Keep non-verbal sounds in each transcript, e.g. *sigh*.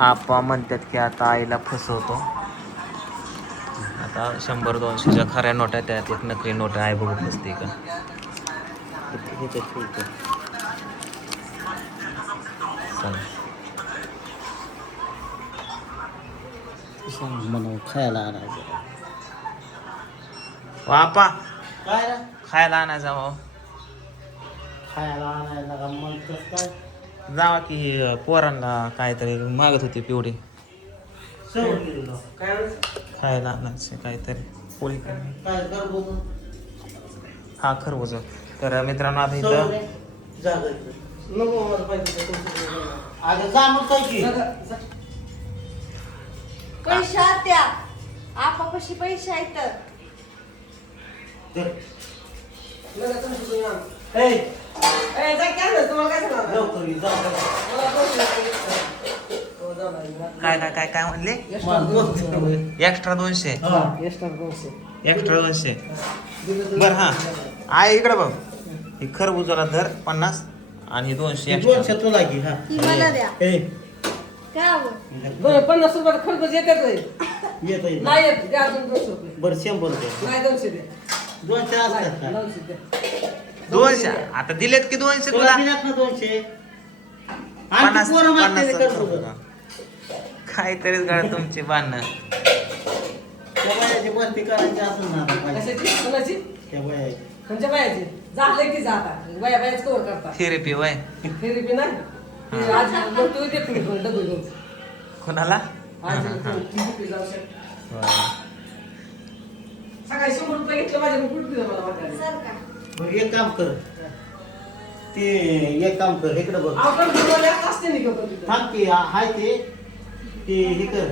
आपा म्हणतात की आता आईला फसवतो. आता शंभर दोनशेच्या खऱ्या नोटा त्यात एक नकली नोट आहे बघू फसते का? खायला आणायचं? खायला आणायचा भाऊ. खायला आणायला जावा की अं, पोरांना काहीतरी मागत होती पिवडी? खायला आणायचे काहीतरी पोळी हा खरबूज तर मित्रांनो आता इथं पैशा त्या आपापाशी पैसे आहेत दे. ए, लवकर ये, जा. काय काय काय काय म्हणले. एक्स्ट्रा दोनशे. हा. एक्स्ट्रा दोनशे. बर हा. आहे इकडे बघ. ही खरबुजाला धर पन्नास. आणि ही दोनशे. दोनशे तुला घे हा. ही पन्नास रुपयाला खरबूज येतात. येत. नाही बरं शंभर रुपये. दोनशे द्या. दोनशे का? दोनशे. आता दिलेत की दोनशे तुला? तुला दिल्यात ना दोनशे. पन्नास पोरं मागते. काहीतरीच गाड तुमची बांधणं त्या भरती करायची असेल ना आता पाहिजे. कशाची? कोणाची? त्या बायाची. कोणत्या बायाची? झालंय की जाता बाया बायाच कवर करता. थेरपी वय. थेरपी नाही? ती आज तू देत डबल घेऊन कोणाला? आज कुठे जाऊ शकत सकाळी शंभर रुपये घेतलं माझ्या कुठे दिलं मला वाटायला सर का बरं एक काम कर. ते एक काम कर इकडे बघ. आपण असते नाही का पण तिथं? थांब की हा- हाय ते. ते हे कर.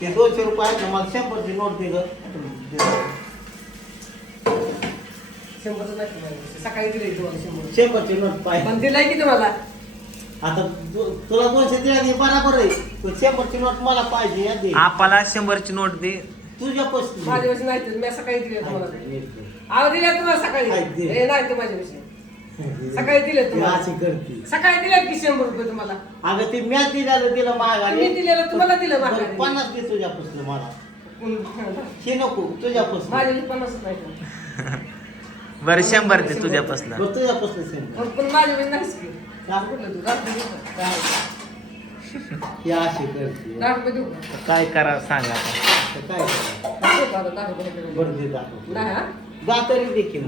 ते दोनशे रुपये आहेत ना मला शंभरची नोट दे ग. शंभरचं नाही तुम्हाला. सकाळी दिले तुम्हाला शंभर. शंभरची नोट पाहिजे पण दिलाय की तुम्हाला? आता तु- तुला दोनशे दिला की बराबर आहे. पण शंभरची नोट मला पाहिजे या दे. आपला शंभरची नोट दे. तुझ्या पस्तीस. माझ्या वर्षी नाही मी सकाळी दिले तुम्हाला. आव दिले तुम्हाला सकाळी दिले. हे नाही ते माझ्या सकाळी दिले ती तुम्हाला. अशी करते सकाळी दिले की शंभर रुपये तुम्हाला अगं ते मॅच दिलेलं दिलं माघारी तुम्ही दिलेलं तुम्हाला दिलं माघारी. बरं, पन्नास दे तुझ्यापासून मला माझ्या हे नको तुझ्यापासून वर्षी पन्नासच नाही का? *laughs* बरं शंभर दे तुझ्यापासून बरं, तुझ्यापासून शंभर पण पण माझ्या वेळी नाहीच की का? कुठलं तू रात्री देऊ का? *laughs* ही अशी करते दहा रुपये देऊ का? काय करा सांगा आता. तर काय? देऊ का देऊ का? बरं दे दाखव नाही हा? जा तरी देखील.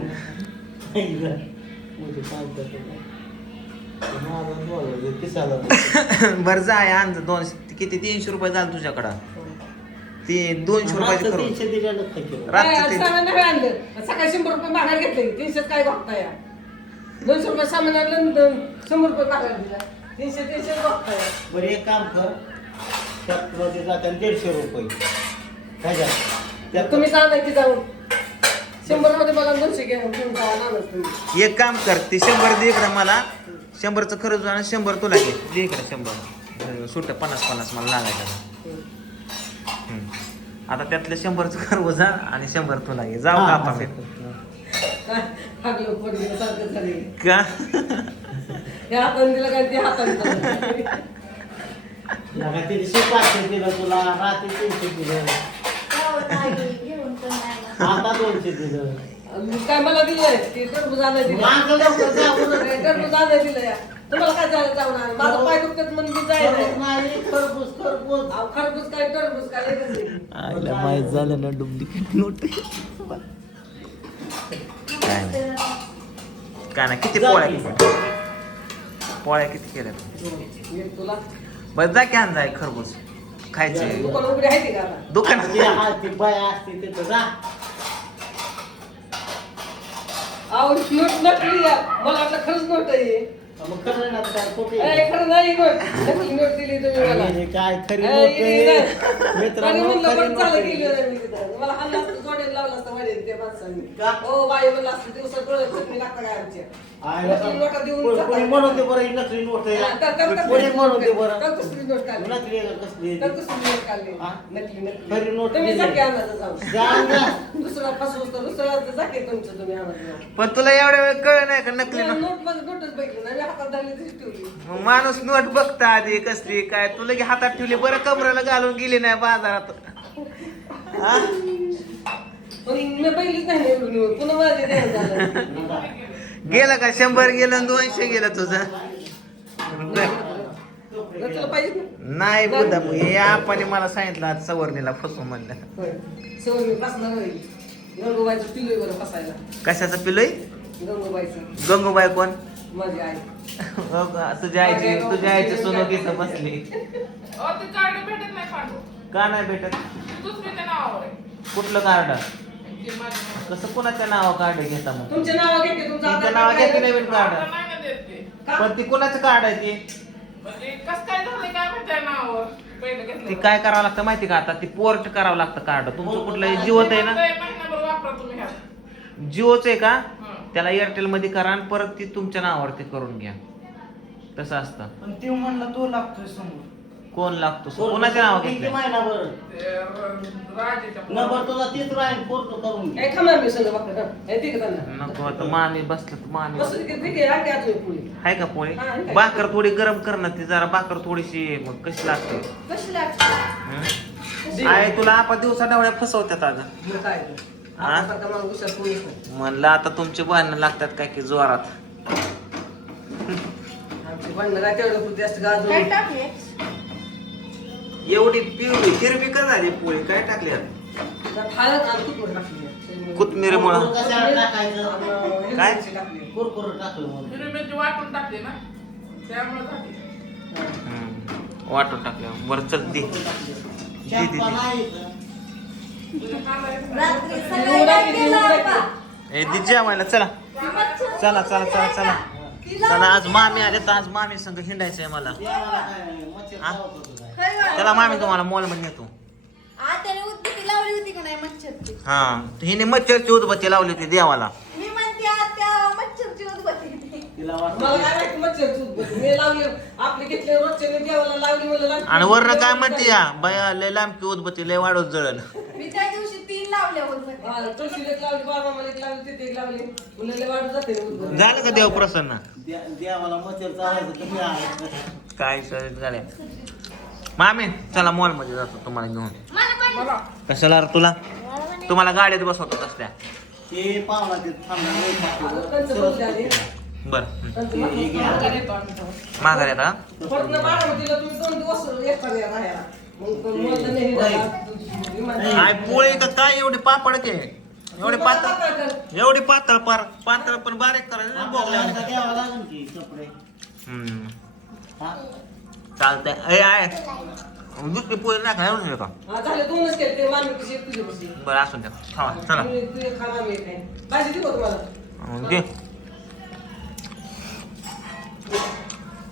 म्हणजे किसाला बरं जाय अंज दोनशे किती तीनशे रुपये झालं तुझ्याकडं ते दोनशे रुपयाची तीनशे केलं? रात्री सकाळी शंभर रुपये माघार घेतले तीनशेच काय बघता या दोनशे रुपये सामान आणलं दोन- शंभर रुपये माघार दिला तीनशे तीनशे बघता या बरं एक काम कर त्यात मध्ये जाते दीडशे रुपये काय झालं? त्यात तुम्ही जाणार की जाऊन शंभरमध्ये मला दोनशे घ्या घेऊन जावा नानच तुम्ही एक काम कर ते शंभर दे इकडे मला. शंभरचं खरंच आणि शंभर तुला घे दे इकडे शंभर. सुट पन्नास पन्नास मला लागायचं हम्म. आता त्यातलं शंभरचं खरबूज जा आणि शंभर तुला घे जाऊ का आपण? सारखं झाले का? हे हाताने दिलं काय ते हाताने दिलं. लगा ते दिवशी पाचशे दिलं तुला. रात्री तीनशे दिलं हो, नाही, घेऊन पण नाही ना. आता दोनशे दिलं. काय मला दिलंय? ते दिलं लवकर दिलं या तुम्हाला काय जायला जाऊन. माझं पाय दुखतात म्हणून मी जायला खरबूज नाही खरबूज खरबूज अहो, खरबूज काय टरबूज काय. आईला माहीत झालं ना डुप्लिकेट नोट काय नाही. काय नाही किती पोळ्या किती पोळ्या किती केल्या? मी तुला. बस जा की आण जाय खरबूज खायचे. दुकान उघडी आहे ती का आता? दुकान. ते हा ती बाय असते तिथं जा. अहो नोट नकली आहे. मला वाटलं खरंच नोट आहे मग खरं ना काय खोटे ए, खरं नाही नोट नकली नोट दिली तुम्ही मला हे काय खरी ए, नोट इथे आहे. नाही. मित्रांनो, आणि म्हणलं खरी पण नोट चालू आहे. केली नाही मी तिथं. मला त्या माणसांनी. का? हो, बाई म्हणलं असतं, दिवसात डोळ्यात चटणी लागतं काय आमच्या. आहे नकली नोटा देऊन कोणी- जातात. कोणी म्हणून दे बरं ही नकली नोट आहे हा, तर- तर- तर- कोणी म्हणून दे बरं तर कसली नोट काढली? नकली आहे का कसली तर आहे? कसली नोट काढली? हा? नकली, नकली. खरी नोट तुम्ही दिली. आणायला. दुसरा फसवूस तर दुसरा जा की तुमचं तुम्ही आणायला. पण तुला एवढ्या वेळ कळ नाही का नकली नोट नोटमध्ये नोटच बघितली नाही मी हातात धरली तशी ठेवली मग माणूस नोट बघता आधी कसली काय तू लगे हातात ठेवली बरं कमरेला घालून गेली नाही बाजारात हा? पण मी पहिलीच नाही निवडून येऊन. पुन्हा माझे ध्यान झालं. गेलं का? शंभर गेलं आणि दोनशे गेलं तुझं. तर तुला पाहिजे ना. नाही बुद्धा हे आपण मला सांगितलं आज सवर्णीला फसू म्हणलं. होय. सवय मी बसणार होईल गंगूबाईचं पिलोय बरं बसायला कशाचं पिलोय? गंगूबाईचं. गंगूबाई कोण? माझी आई. हो का? तुझ्या आईची तुझ्या आईची सोनं तिथं बसली. अहो, ते कार्ड भेटत नाही पांडू. का नाही भेटत? ते दुसऱ्याच्या नावावर आहे. कुठलं कार्ड? कसं कोणाच्या नावा कार्ड घेता मग? तुमचे नाव घेते तुमचं तुमच्या आधार नावा कार्ड घेते आहे. नवीन कार्ड ते का? पण ती कोणाचं कार्ड आहे ती? म्हणजे कसं काय झालं काय माहिती आहे नावावर? पहिलं ती घेतलं काय करावं लागतं माहिती का आता? ती पोर्ट करावं लागतं कार्ड तुमचं कुठलं जिओच आहे ना? महिनाभर वापरा तुम्ही ह्यात. जिओच आहे का? हं. त्याला एअरटेल मध्ये करा आणि परत ती तुमच्या नावावरती करून घ्या. तसं असतं. पण ते म्हणलं तो लागतोय समोर. कोण लागतो कोणाच्या नाव किती घेतलं महिनाभर नंबर तुझा तीच राहील पोर्ट करून घे. मी ठीक आहे त्यांना. नको आता मामी बसलं तर बसू ठीक आहे, पुढे. का पोळी हा, आहे. भाकर थोडी गरम कर ना ती जरा भाकर थोडीशी मग कशी लागते कशी लागते हं? आहे तुला आपण दिवसा डवळ्या फसवत्यात अगं मग काय ते. हा? आपल्यासारखा माणूस हुशार कोणीच नाही. म्हणलं आता तुमची भांडणं लागतात काय की जोरात आमची भांडणं काय तेवढं पुरती असतं गाजून. काय टाकले एवढी पिवळी हिरवी का झाली पोळी काय टाकली आता? जरा हळद आणि टाकली. टाकायचं हिरवी काय? मिरची टाकली. कुरकुर टाकलं म्हणून हिरवी मिरची वाटून टाकली ना त्यामुळे झाली हं. वाटून टाकल्या बरं चल दे कुरकुरे टाकली. दे, दे, चहा दे. नाही का? तुझ्या कांदा रात्री निवडा सगळं काय की केलं निवडा बाबा? ए दि जेवायला चला चला चला चला चला तिला चला आज मामी आले तर आज मामी संग हिंडायचंय मला. हा? चला मामी तुम्हाला मॉलमध्ये नेतो. आत्याने उदबत्ती लावली होती का नाही मच्छरची? हा हिने मच्छरची उदबत्ती लावली होती देवाला. मी म्हणते आत्या मच्छरची उदबत्ती तिला मला वाटलं काय माहिती मच्छर चूक मी लावली आपली घेतली रोजच्या मी देवाला लावली म्हणलं लावली. आणि वरनं काय म्हणते या? बया लय लांबकी उदबत्ती लय वाढवत जळल मी त्या दिवशी तीन लावल्या उदबत्ती तुळशीला एक लावली बाबा मला एक लावली तिथे एक लावली. मुलाला वाढत जाते. ना उद्भव. झालं का देव प्रसन्न? दे- देवाला मच्छर चावायचं तुम्ही आहात. काय सर झाल्या? मामी चला मॉलमध्ये जातो तुम्हाला घेऊन. मला कशाला रे तुला? तुम्हाला गाडीत बसवतात असल्या ते पाहुणा ते थांबणार नाही आता खाते. कंच बोलते आधी. बर. माघार येतो काय पोळी का काय एवढी पापड के एवढी पातळ. एवढी पातळ पार पातळ पण बारीक करायचं की हा? चालतंय. ए आहे. दुसरी पोळी नाही एवढं का हा, झाले दोनच केले ते मानवी कशी तुझे कशी बरं असून द्या. खावा चला. तू का दे.